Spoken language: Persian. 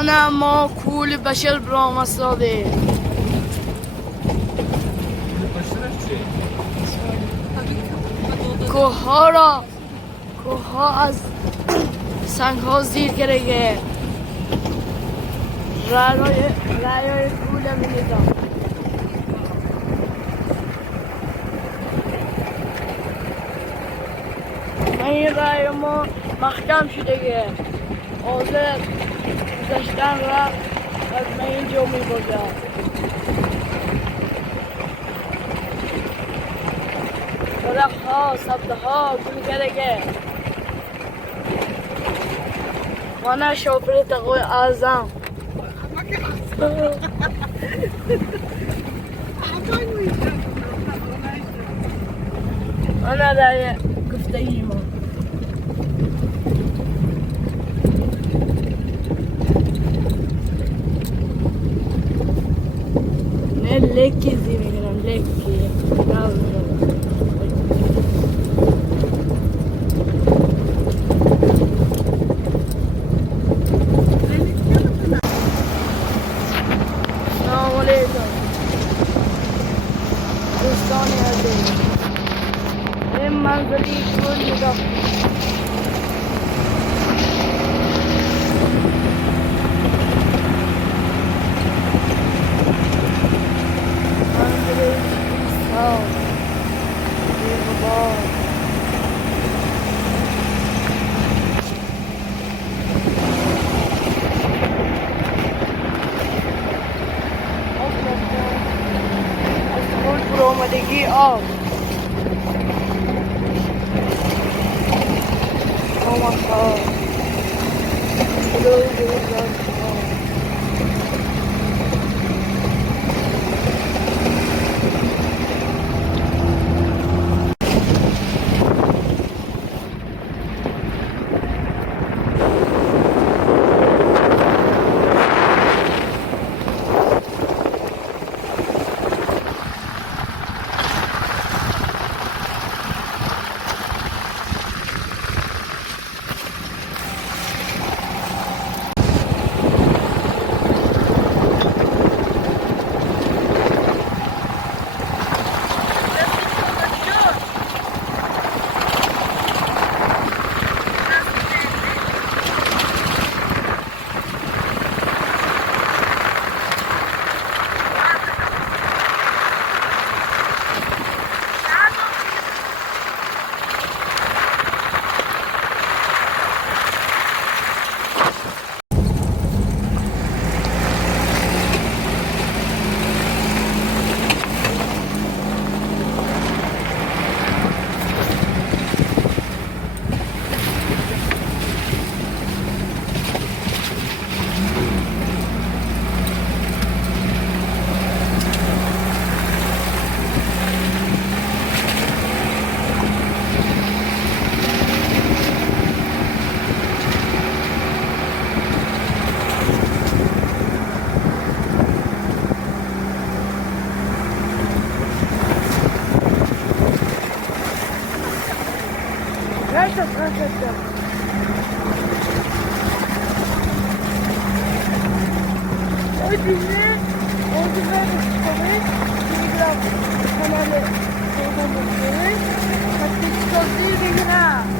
أنا ما كل بشر برامساده کوه از سنگ ها زیر کرده رای کول می نیدم این رای ما محکم شده حاضر گذشتن رفت از من اینجا می بودم درخت ها سبزه ها گل کرده وانا شوفر تقوی اعظم انا رای گفتگی ما نه لکی زی میگرم لکی دوستانی عزیز این منظری کل نگاه منظری سال غبار آمدگی آب آمدها Dinle, orijinal istemek, telegram kanalı, telegram bakıyoruz. Hatta çok iyi bir günah.